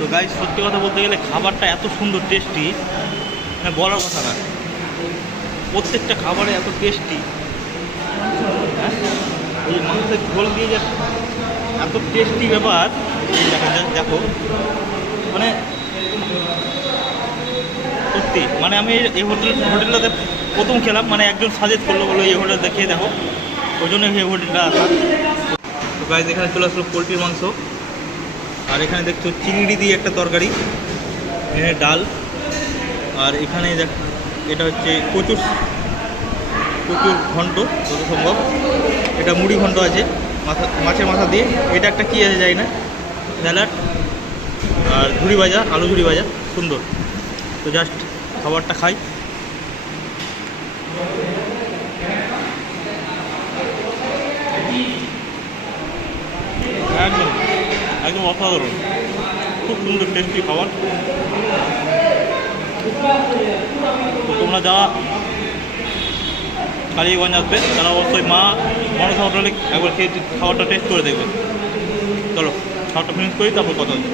তো গাইস সত্যি কথা বলতে গেলে খাবারটা এত সুন্দর টেস্টি, মানে বলার কথা না। প্রত্যেকটা খাবারে এত টেস্টি, হ্যাঁ ওই মাংসের ঝোল দিয়ে যে এত টেস্টি ব্যাপার। দেখো দেখো মানে সত্যি, মানে আমি এই হোটেলটাতে প্রথম খেলাম, মানে একজন সাজেস্ট করলো, বলো এই হোটেল দেখিয়ে দেখো, ওই জন্য এই হোটেলটা আসা। তো গাইস এখানে চলে আসলো পোলট্রির মাংস, আর এখানে দেখছো চিংড়ি দিয়ে একটা তরকারি, এখানে ডাল, আর এখানে দেখ এটা হচ্ছে কচুর ঘন্ট যত সম্ভব, এটা মুড়ি ঘন্ট আছে মাছের মাথা দিয়ে, এটা একটা কী আছে যাই না, স্যালাড, আর ঝুড়ি ভাজা, আলু ঝুড়ি ভাজা, সুন্দর। তো জাস্ট খাবারটা খাই। একদম একদম অসাধারণ, খুব সুন্দর টেস্টি খাবার। তো তোমরা যারা কালীগঞ্জ আসবে তারা অবশ্যই মা মনসা হোটেলে একবার খেয়ে খাবারটা টেস্ট করে দেখবে। চলো খাবারটা ফিনিশ করি, তারপর কথা হচ্ছে।